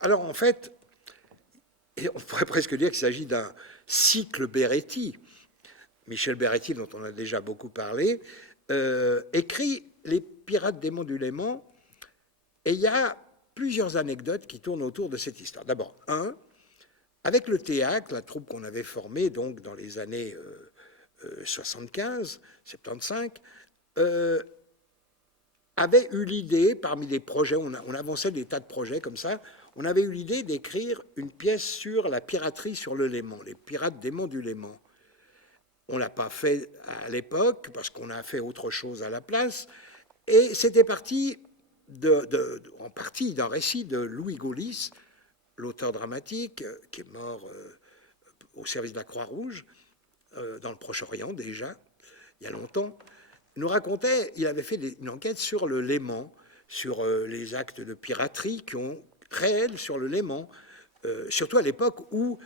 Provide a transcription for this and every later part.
Alors, en fait, et on pourrait presque dire qu'il s'agit d'un cycle Beretti. Michel Beretti, dont on a déjà beaucoup parlé, écrit Les Pirates des Monts du Léman, et il y a plusieurs anecdotes qui tournent autour de cette histoire. D'abord, avec le théâtre, la troupe qu'on avait formée donc dans les années 75, 75, avait eu l'idée, parmi les projets, on avançait des tas de projets comme ça, on avait eu l'idée d'écrire une pièce sur la piraterie sur le Léman, les pirates des monts du Léman. On ne l'a pas fait à l'époque, parce qu'on a fait autre chose à la place, et c'était parti en partie d'un récit de Louis Gaulis, l'auteur dramatique, qui est mort au service de la Croix-Rouge, dans le Proche-Orient déjà, il y a longtemps, nous racontait, il avait fait une enquête sur le Léman, sur les actes de piraterie réels sur le Léman, surtout à l'époque où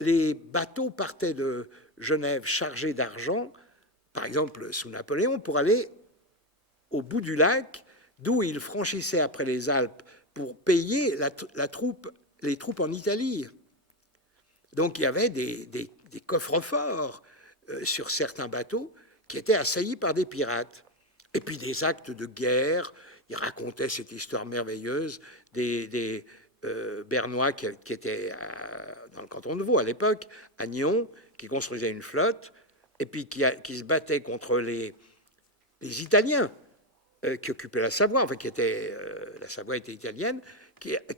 les bateaux partaient de Genève chargés d'argent, par exemple sous Napoléon, pour aller au bout du lac, d'où ils franchissaient après les Alpes pour payer les troupes en Italie. Donc il y avait des coffres-forts sur certains bateaux qui étaient assaillis par des pirates. Et puis des actes de guerre. Il racontait cette histoire merveilleuse des Bernois qui étaient dans le canton de Vaud à l'époque, à Nyon, qui construisaient une flotte, et puis qui se battaient contre les Italiens qui occupaient la Savoie, enfin la Savoie était italienne,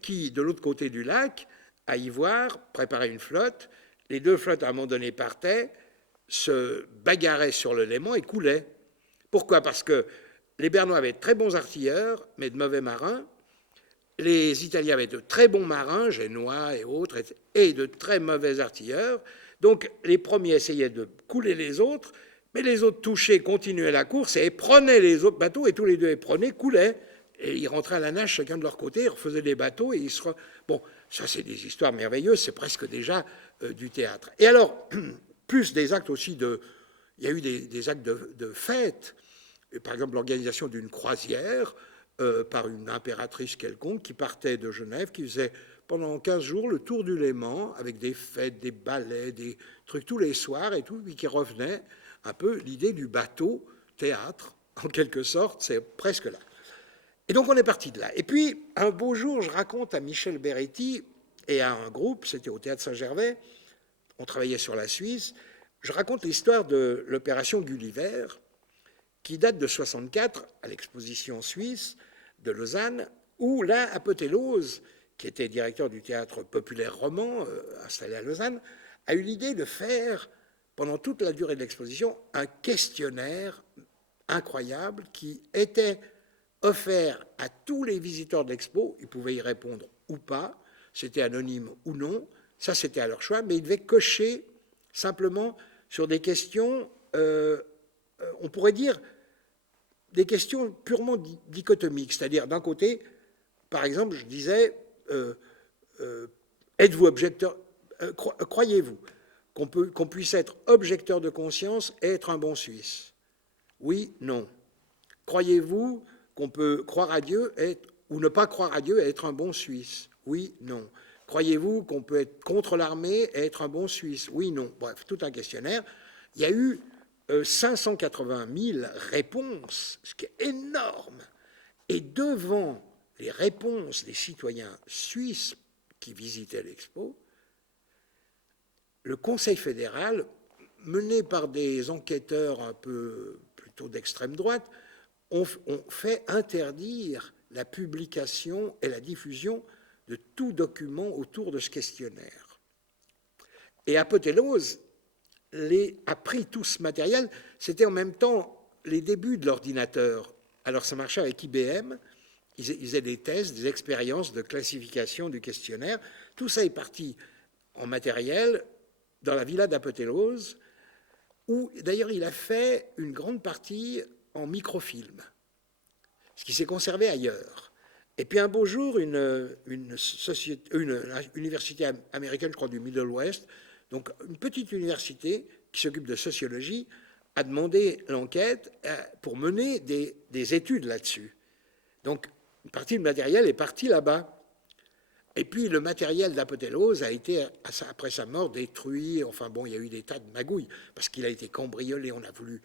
qui de l'autre côté du lac, à Ivoire, préparaient une flotte. Les deux flottes, à un moment donné, partaient, se bagarraient sur le Léman et coulaient. Pourquoi? Parce que les Bernois avaient de très bons artilleurs, mais de mauvais marins. Les Italiens avaient de très bons marins, génois et autres, et de très mauvais artilleurs. Donc les premiers essayaient de couler les autres, mais les autres touchés continuaient la course et prenaient les autres bateaux, et tous les deux les prenaient, coulaient. Et ils rentraient à la nage chacun de leur côté, ils refaisaient des bateaux, et Bon, ça c'est des histoires merveilleuses, c'est presque déjà du théâtre. Et alors, plus des actes aussi il y a eu des actes de fête, par exemple l'organisation d'une croisière par une impératrice quelconque qui partait de Genève, qui faisait pendant 15 jours le tour du Léman, avec des fêtes, des ballets, des trucs tous les soirs et tout, puis qui revenait un peu l'idée du bateau théâtre, en quelque sorte, c'est presque là. Et donc on est parti de là. Et puis, un beau jour, je raconte à Michel Beretti et à un groupe, c'était au Théâtre Saint-Gervais, on travaillait sur la Suisse, je raconte l'histoire de l'opération Gulliver, qui date de 64, à l'exposition suisse de Lausanne, où là, Apothéose, qui était directeur du théâtre populaire roman, installé à Lausanne, a eu l'idée de faire, pendant toute la durée de l'exposition, un questionnaire incroyable qui était offert à tous les visiteurs de l'expo. Ils pouvaient y répondre ou pas, c'était anonyme ou non, ça c'était à leur choix, mais ils devaient cocher simplement sur des questions, on pourrait dire, des questions purement dichotomiques, c'est-à-dire d'un côté, par exemple, je disais, êtes-vous objecteur, croyez-vous qu'on puisse être objecteur de conscience et être un bon Suisse? Oui, non. Croyez-vous qu'on peut croire à Dieu ou ne pas croire à Dieu et être un bon Suisse? Oui, non. Croyez-vous qu'on peut être contre l'armée et être un bon Suisse? Oui, non. Bref, tout un questionnaire. Il y a eu 580 000 réponses, ce qui est énorme. Et devant les réponses des citoyens suisses qui visitaient l'expo, le Conseil fédéral, mené par des enquêteurs un peu plutôt d'extrême droite, ont fait interdire la publication et la diffusion de tout document autour de ce questionnaire. Et Apothéose a pris tout ce matériel. C'était en même temps les débuts de l'ordinateur. Alors ça marchait avec IBM. Ils faisaient des tests, des expériences de classification du questionnaire. Tout ça est parti en matériel dans la villa d'Apothéose, où d'ailleurs il a fait une grande partie en microfilm, ce qui s'est conservé ailleurs. Et puis un beau jour, une université américaine, je crois du Middle West, donc une petite université qui s'occupe de sociologie, a demandé l'enquête pour mener des études là-dessus. Donc une partie du matériel est partie là-bas. Et puis le matériel d'Apothéose a été, après sa mort, détruit. Enfin bon, il y a eu des tas de magouilles, parce qu'il a été cambriolé. On a voulu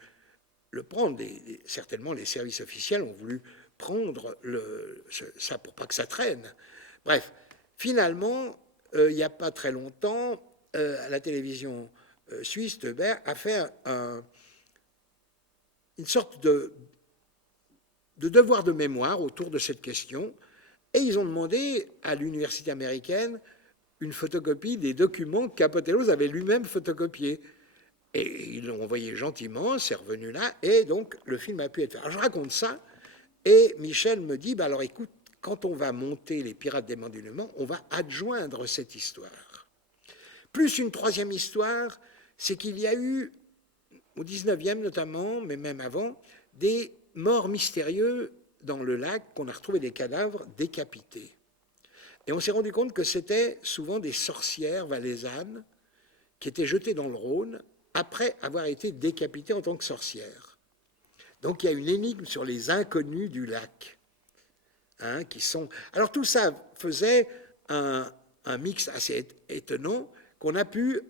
le prendre. Certainement, les services officiels ont voulu prendre ça pour pas que ça traîne. Bref, finalement, il n'y a pas très longtemps, la télévision suisse de Berg a fait une sorte de devoir de mémoire autour de cette question, et ils ont demandé à l'université américaine une photocopie des documents qu'Apothéose avait lui-même photocopiés. Et ils l'ont envoyé gentiment, c'est revenu là, et donc le film a pu être fait. Alors je raconte ça, et Michel me dit, bah alors écoute, quand on va monter Les Pirates des Monts du Léman, on va adjoindre cette histoire. Plus une troisième histoire, c'est qu'il y a eu, au 19e notamment, mais même avant, des morts mystérieux dans le lac, qu'on a retrouvé des cadavres décapités. Et on s'est rendu compte que c'était souvent des sorcières valaisannes qui étaient jetées dans le Rhône après avoir été décapitées en tant que sorcières. Donc il y a une énigme sur les inconnus du lac. Qui sont... Alors tout ça faisait un mix assez étonnant qu'on a pu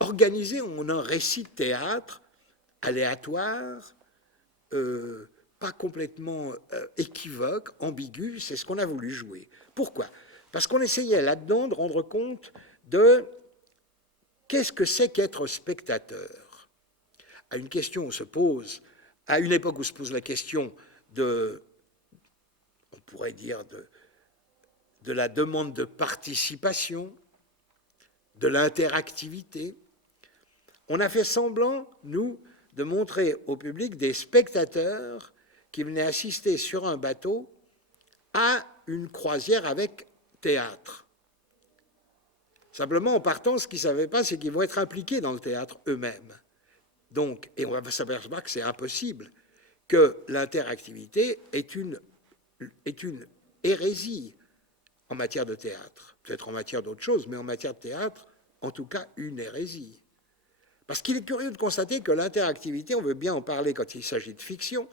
organiser en un récit de théâtre aléatoire, pas complètement équivoque, ambigu. C'est ce qu'on a voulu jouer. Pourquoi? Parce qu'on essayait là-dedans de rendre compte de qu'est-ce que c'est qu'être spectateur. À une question où on se pose, à une époque où se pose la question on pourrait dire, de la demande de participation, de l'interactivité. On a fait semblant, nous, de montrer au public des spectateurs qui venaient assister sur un bateau à une croisière avec théâtre. Simplement, en partant, ce qu'ils ne savaient pas, c'est qu'ils vont être impliqués dans le théâtre eux-mêmes. Donc, et on va s'apercevoir que c'est impossible, que l'interactivité est une hérésie en matière de théâtre. Peut-être en matière d'autre chose, mais en matière de théâtre, en tout cas, une hérésie. Parce qu'il est curieux de constater que l'interactivité, on veut bien en parler quand il s'agit de fiction,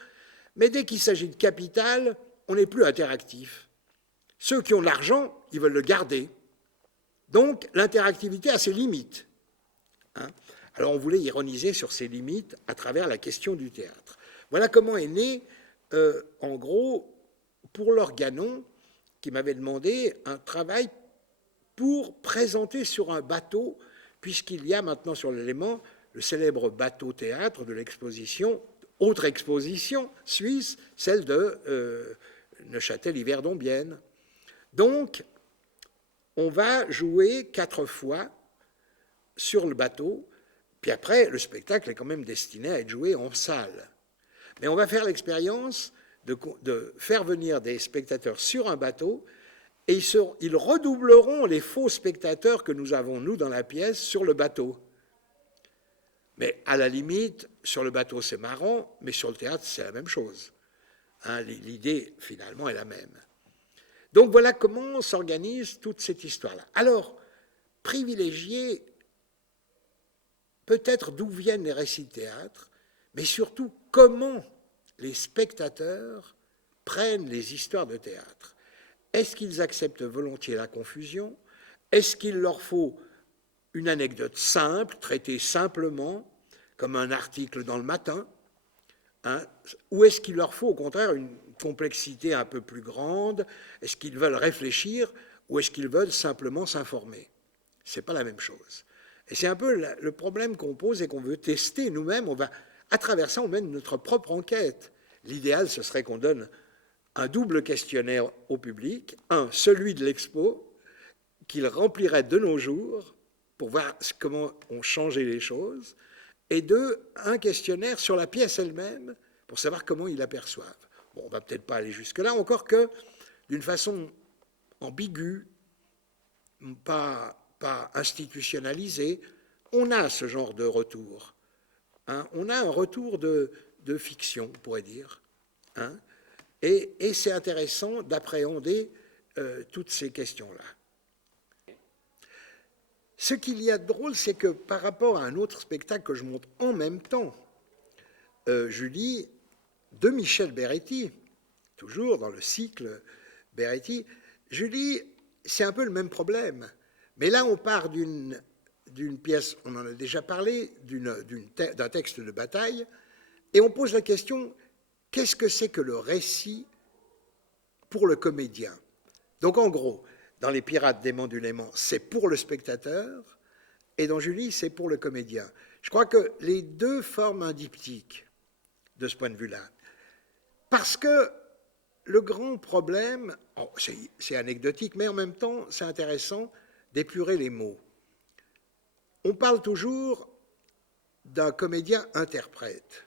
mais dès qu'il s'agit de capital, on n'est plus interactif. Ceux qui ont de l'argent, ils veulent le garder. Donc, l'interactivité a ses limites. Alors, on voulait ironiser sur ces limites à travers la question du théâtre. Voilà comment est né, en gros, pour l'Organon, qui m'avait demandé un travail pour présenter sur un bateau, puisqu'il y a maintenant sur l'élément le célèbre bateau-théâtre de l'exposition, autre exposition suisse, celle de Neuchâtel-Yverdon-Bienne. Donc, on va jouer 4 fois sur le bateau, puis après, le spectacle est quand même destiné à être joué en salle. Mais on va faire l'expérience de faire venir des spectateurs sur un bateau, et ils redoubleront les faux spectateurs que nous avons, nous, dans la pièce, sur le bateau. Mais à la limite, sur le bateau, c'est marrant, mais sur le théâtre, c'est la même chose. L'idée, finalement, est la même. Donc voilà comment s'organise toute cette histoire-là. Alors, privilégier peut-être d'où viennent les récits de théâtre, mais surtout comment les spectateurs prennent les histoires de théâtre. Est-ce qu'ils acceptent volontiers la confusion? Est-ce qu'il leur faut une anecdote simple, traitée simplement, comme un article dans le Matin, ou est-ce qu'il leur faut au contraire une complexité un peu plus grande? Est-ce qu'ils veulent réfléchir ou est-ce qu'ils veulent simplement s'informer? Ce n'est pas la même chose. Et c'est un peu le problème qu'on pose et qu'on veut tester nous-mêmes. À travers ça, on mène notre propre enquête. L'idéal, ce serait qu'on donne un double questionnaire au public, celui de l'expo, qu'il remplirait de nos jours pour voir comment ont changé les choses, et 2, un questionnaire sur la pièce elle-même pour savoir comment ils l'aperçoivent. Bon, on ne va peut-être pas aller jusque-là, encore que d'une façon ambiguë, pas institutionnalisée, on a ce genre de retour. On a un retour de fiction, on pourrait dire. Et c'est intéressant d'appréhender toutes ces questions-là. Ce qu'il y a de drôle, c'est que par rapport à un autre spectacle que je monte en même temps, Julie, de Michel Beretti, toujours dans le cycle Beretti. Julie, c'est un peu le même problème. Mais là, on part d'une pièce, on en a déjà parlé, d'un texte de bataille, et on pose la question, qu'est-ce que c'est que le récit pour le comédien? Donc en gros, dans Les Pirates d'Aimant du Léman, c'est pour le spectateur, et dans Julie, c'est pour le comédien. Je crois que les deux forment un diptyque de ce point de vue-là. Parce que le grand problème, c'est anecdotique, mais en même temps, c'est intéressant d'épurer les mots. On parle toujours d'un comédien-interprète.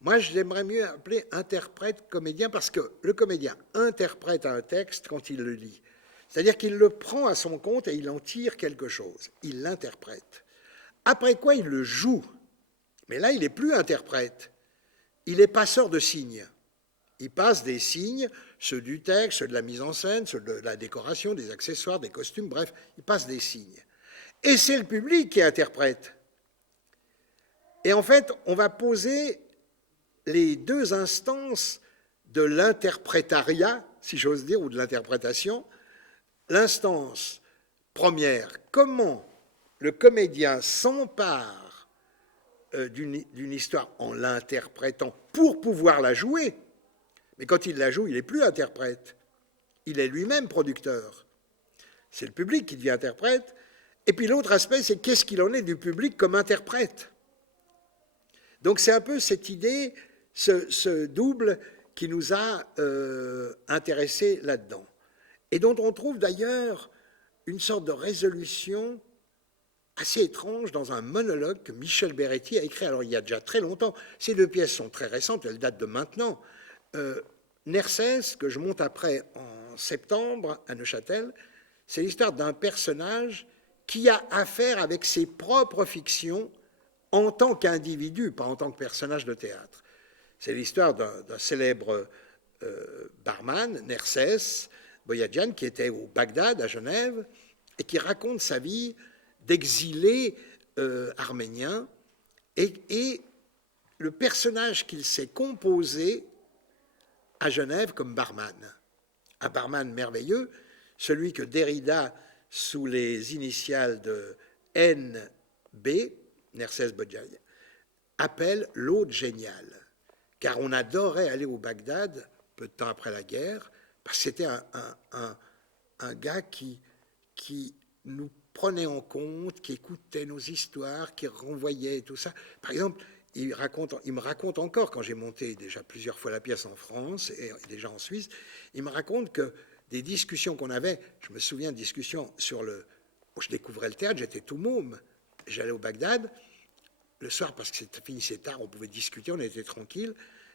Moi, j'aimerais mieux appeler interprète-comédien parce que le comédien interprète un texte quand il le lit. C'est-à-dire qu'il le prend à son compte et il en tire quelque chose. Il l'interprète. Après quoi, il le joue. Mais là, il n'est plus interprète. Il est passeur de signes. Il passe des signes, ceux du texte, ceux de la mise en scène, ceux de la décoration, des accessoires, des costumes, bref, il passe des signes. Et c'est le public qui interprète. Et en fait, on va poser les deux instances de l'interprétariat, si j'ose dire, ou de l'interprétation. L'instance première, comment le comédien s'empare d'une histoire en l'interprétant pour pouvoir la jouer. Mais quand il la joue, il n'est plus interprète. Il est lui-même producteur. C'est le public qui devient interprète. Et puis l'autre aspect, c'est qu'est-ce qu'il en est du public comme interprète. Donc c'est un peu cette idée, ce double qui nous a intéressés là-dedans. Et dont on trouve d'ailleurs une sorte de résolution assez étrange dans un monologue que Michel Beretti a écrit, alors il y a déjà très longtemps. Ces deux pièces sont très récentes, elles datent de maintenant. Nersès, que je monte après en septembre à Neuchâtel, c'est l'histoire d'un personnage qui a affaire avec ses propres fictions en tant qu'individu, pas en tant que personnage de théâtre. C'est l'histoire d'un célèbre barman, Nersès Boyadjian, qui était au Bagdad, à Genève, et qui raconte sa vie d'exilé arménien. Et le personnage qu'il s'est composé à Genève comme barman. Un barman merveilleux, celui que Derrida, sous les initiales de NB, Nersès Boyadjian, appelle l'hôte génial. Car on adorait aller au Bagdad, peu de temps après la guerre, parce que c'était un gars qui nous prenait en compte, qui écoutait nos histoires, qui renvoyait tout ça. Par exemple, il me raconte encore, quand j'ai monté déjà plusieurs fois la pièce en France et déjà en Suisse, il me raconte que des discussions qu'on avait, je me souviens de discussions sur je découvrais le théâtre, j'étais tout môme, j'allais au Bagdad, le soir, parce que c'était finissait tard, on pouvait discuter, on était tranquille,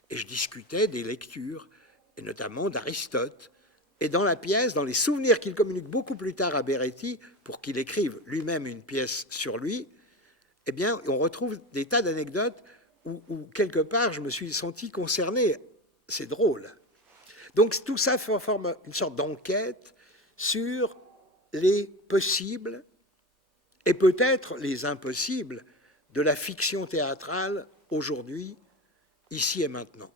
et je discutais des lectures, et notamment d'Aristote. Et dans la pièce, dans les souvenirs qu'il communique beaucoup plus tard à Beretti, pour qu'il écrive lui-même une pièce sur lui, eh bien, on retrouve des tas d'anecdotes où quelque part, je me suis senti concerné. C'est drôle. Donc, tout ça forme une sorte d'enquête sur les possibles et peut-être les impossibles de la fiction théâtrale aujourd'hui, ici et maintenant.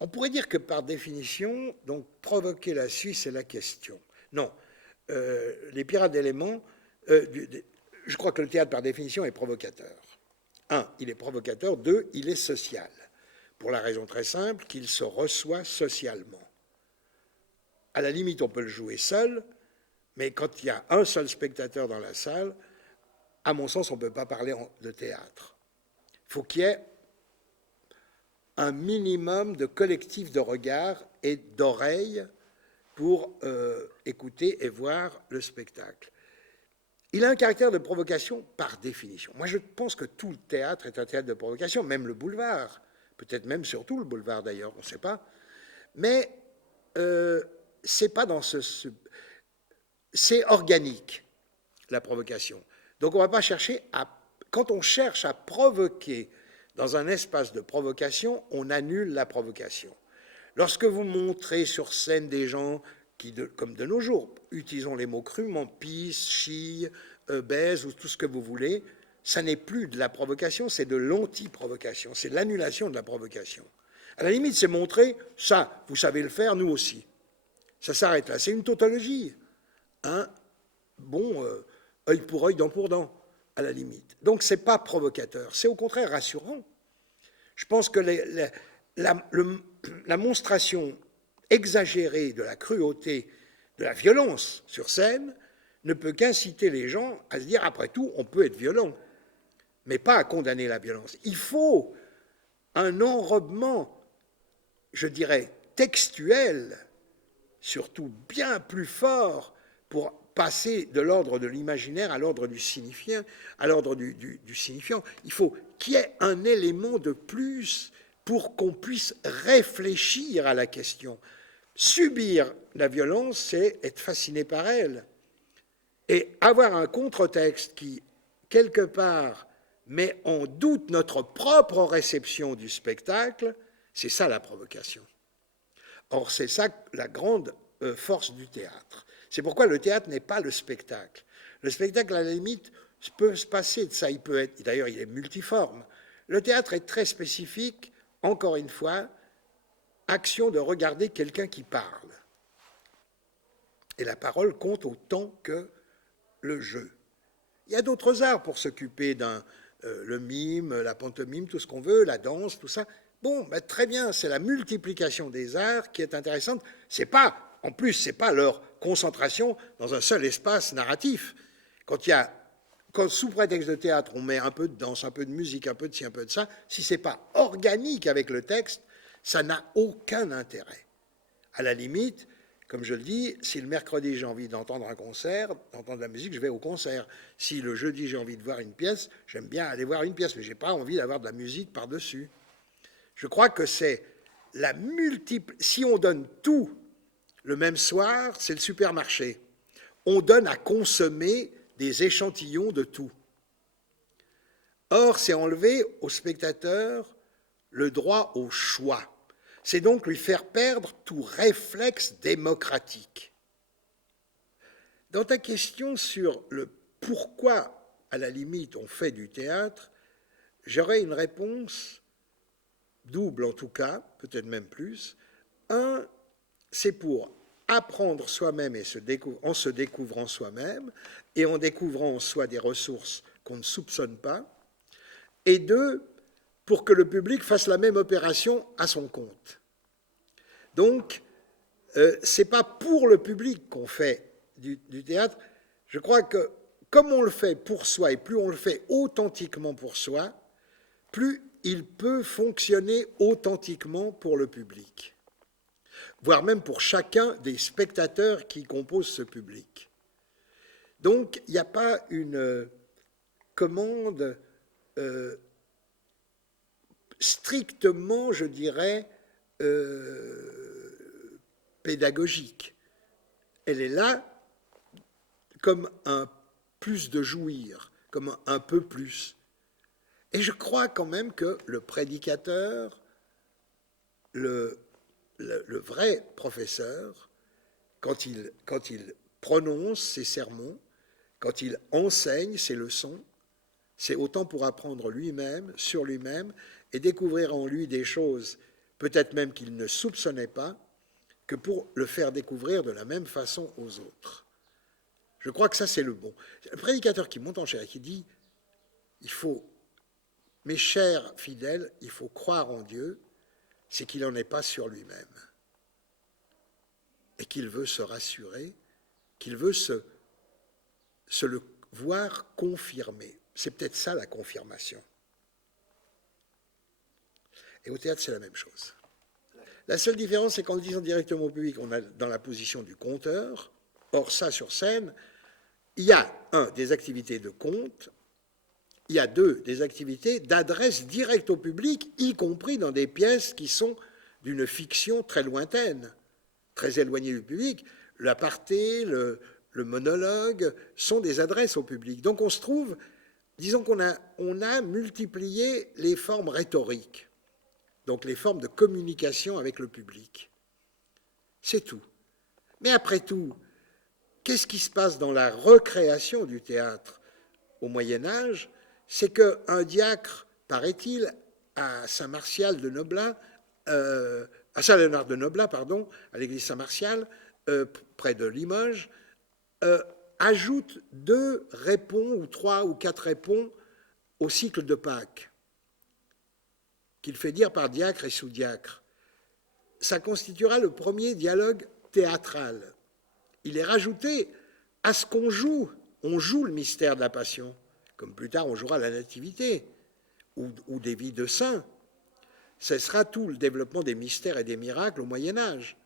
On pourrait dire que par définition, donc provoquer la Suisse est la question. Non, les Pirates d'Éléments, je crois que le théâtre par définition est provocateur. Un, il est provocateur. Deux, il est social. Pour la raison très simple qu'il se reçoit socialement. À la limite, on peut le jouer seul, mais quand il y a un seul spectateur dans la salle, à mon sens, on ne peut pas parler de théâtre. Il faut qu'il y ait un minimum de collectif de regard et d'oreilles pour écouter et voir le spectacle. Il a un caractère de provocation par définition. Moi, je pense que tout le théâtre est un théâtre de provocation, même le boulevard, peut-être même surtout le boulevard d'ailleurs, on ne sait pas. Mais c'est pas dans c'est organique, la provocation. Donc on ne va pas chercher à... Quand on cherche à provoquer dans un espace de provocation, on annule la provocation. Lorsque vous montrez sur scène des gens qui, comme de nos jours, utilisons les mots crûment, pisse, chie, baise ou tout ce que vous voulez, ça n'est plus de la provocation, c'est de l'anti-provocation, c'est l'annulation de la provocation. À la limite, c'est montrer, ça, vous savez le faire, nous aussi. Ça s'arrête là. C'est une tautologie. Hein? Bon, œil pour œil, dent pour dent, à la limite. Donc, ce n'est pas provocateur. C'est au contraire rassurant. Je pense que la monstration exagérée de la cruauté, de la violence sur scène, ne peut qu'inciter les gens à se dire, après tout, on peut être violent, mais pas à condamner la violence. Il faut un enrobement, je dirais, textuel, surtout bien plus fort, pour passer de l'ordre de l'imaginaire à l'ordre du signifiant, à l'ordre du signifiant. Il faut qu'il y ait un élément de plus pour qu'on puisse réfléchir à la question. Subir la violence, c'est être fasciné par elle. Et avoir un contre-texte qui, quelque part, met en doute notre propre réception du spectacle, c'est ça la provocation. Or, c'est ça la grande force du théâtre. C'est pourquoi le théâtre n'est pas le spectacle. Le spectacle, à la limite, peut se passer de ça. Il peut être, d'ailleurs, il est multiforme. Le théâtre est très spécifique, encore une fois, action de regarder quelqu'un qui parle. Et la parole compte autant que le jeu. Il y a d'autres arts pour s'occuper le mime, la pantomime, tout ce qu'on veut, la danse, tout ça. Bon, ben très bien, c'est la multiplication des arts qui est intéressante. C'est pas, en plus, c'est pas leur concentration dans un seul espace narratif. Quand sous prétexte de théâtre, on met un peu de danse, un peu de musique, un peu de ci, un peu de ça, si c'est pas organique avec le texte, ça n'a aucun intérêt. À la limite, comme je le dis, si le mercredi j'ai envie d'entendre un concert, d'entendre de la musique, je vais au concert. Si le jeudi j'ai envie de voir une pièce, j'aime bien aller voir une pièce, mais je n'ai pas envie d'avoir de la musique par-dessus. Je crois que c'est la multiple... Si on donne tout le même soir, c'est le supermarché. On donne à consommer des échantillons de tout. Or, c'est enlever au spectateur le droit au choix. C'est donc lui faire perdre tout réflexe démocratique. Dans ta question sur le pourquoi, à la limite, on fait du théâtre, j'aurais une réponse double en tout cas, peut-être même plus. Un, c'est pour apprendre soi-même en se découvrant soi-même et en découvrant en soi des ressources qu'on ne soupçonne pas. Et deux, pour que le public fasse la même opération à son compte. Donc, ce n'est pas pour le public qu'on fait du théâtre. Je crois que comme on le fait pour soi et plus on le fait authentiquement pour soi, plus il peut fonctionner authentiquement pour le public, voire même pour chacun des spectateurs qui composent ce public. Donc, il n'y a pas une commande strictement, je dirais, pédagogique. Elle est là comme un plus de jouir, comme un peu plus. Et je crois quand même que le prédicateur, le vrai professeur, quand il prononce ses sermons, quand il enseigne ses leçons, c'est autant pour apprendre lui-même, sur lui-même, et découvrir en lui des choses, peut-être même qu'il ne soupçonnait pas, que pour le faire découvrir de la même façon aux autres. Je crois que ça, c'est le bon. Le prédicateur qui monte en chair et qui dit, il faut, mes chers fidèles, il faut croire en Dieu, c'est qu'il n'en est pas sur lui-même. Et qu'il veut se rassurer, qu'il veut se le voir confirmer. C'est peut-être ça la confirmation. Et au théâtre, c'est la même chose. La seule différence, c'est qu'en le disant directement au public, on est dans la position du conteur. Or, ça, sur scène, il y a, des activités de conte, il y a des activités d'adresse directe au public, y compris dans des pièces qui sont d'une fiction très lointaine, très éloignée du public. L'aparté, le monologue sont des adresses au public. Donc, on se trouve, disons qu'on a multiplié les formes rhétoriques. Donc les formes de communication avec le public. C'est tout. Mais après tout, qu'est-ce qui se passe dans la recréation du théâtre au Moyen-Âge? C'est qu'un diacre, paraît-il, à Saint-Martial de Noblin, à Saint-Léonard de Noblat, pardon, à l'église Saint-Martial, près de Limoges, ajoute 2 répons, ou 3 ou 4 répons au cycle de Pâques, qu'il fait dire par diacre et sous-diacre. Ça constituera le premier dialogue théâtral. Il est rajouté à ce qu'on joue. On joue le mystère de la Passion, comme plus tard on jouera la Nativité, ou des vies de saints. Ce sera tout le développement des mystères et des miracles au Moyen-Âge.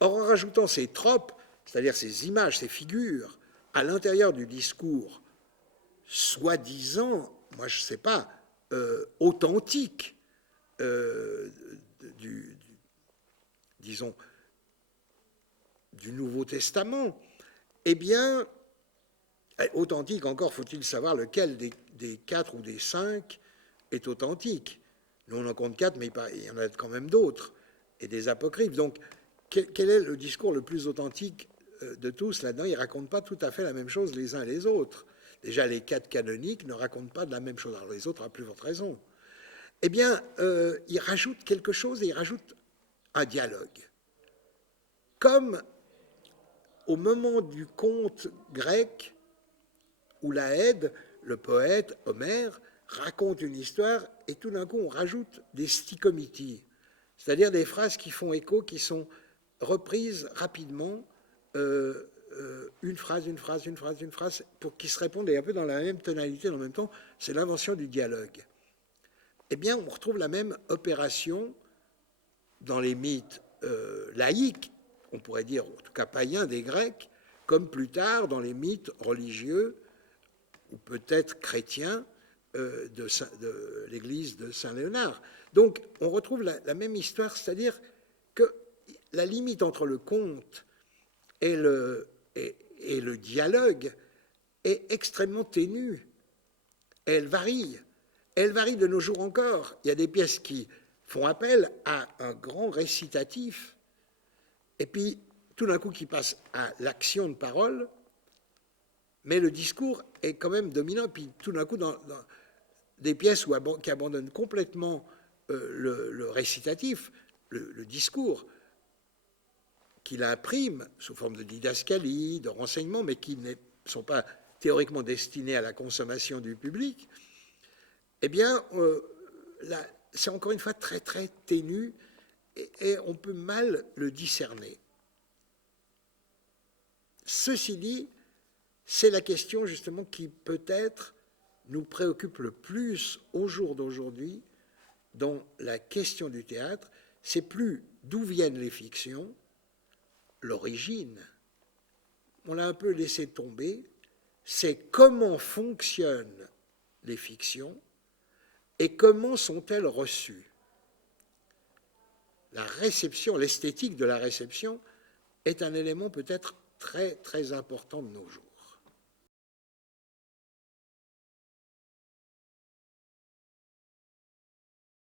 Or, en rajoutant ces tropes, c'est-à-dire ces images, ces figures, à l'intérieur du discours, soi-disant, moi je ne sais pas, authentique, disons, du Nouveau Testament, eh bien, authentique encore, faut-il savoir lequel des 4 ou des 5 est authentique. Nous, on en compte 4, mais il y en a quand même d'autres, et des apocryphes. Donc, quel est le discours le plus authentique de tous là-dedans? Ils ne racontent pas tout à fait la même chose les uns et les autres. Déjà, les 4 canoniques ne racontent pas de la même chose. Alors, les autres, à plus forte raison. Eh bien, ils rajoutent quelque chose, et ils rajoutent un dialogue. Comme au moment du conte grec, où l'Aède, le poète Homère, raconte une histoire, et tout d'un coup, on rajoute des stichomities, c'est-à-dire des phrases qui font écho, qui sont reprises rapidement, une phrase, pour qu'ils se répondent et un peu dans la même tonalité en même temps. C'est l'invention du dialogue. Eh bien, on retrouve la même opération dans les mythes laïques, on pourrait dire, en tout cas païens des Grecs, comme plus tard dans les mythes religieux, ou peut-être chrétiens, de l'église de Saint-Léonard. Donc, on retrouve la même histoire, c'est-à-dire que la limite entre le conte et le dialogue est extrêmement ténue. Elle varie. Elle varie de nos jours encore. Il y a des pièces qui font appel à un grand récitatif, et puis tout d'un coup qui passent à l'action de parole, mais le discours est quand même dominant. Puis tout d'un coup, dans des pièces qui abandonnent complètement le récitatif, le discours, qu'il imprime sous forme de didascalie, de renseignements, mais qui ne sont pas théoriquement destinés à la consommation du public, eh bien, c'est encore une fois très, très ténu, et on peut mal le discerner. Ceci dit, c'est la question justement qui peut-être nous préoccupe le plus au jour d'aujourd'hui dans la question du théâtre. C'est plus d'où viennent les fictions, l'origine, on l'a un peu laissé tomber, c'est comment fonctionnent les fictions et comment sont-elles reçues. La réception, l'esthétique de la réception est un élément peut-être très, très important de nos jours.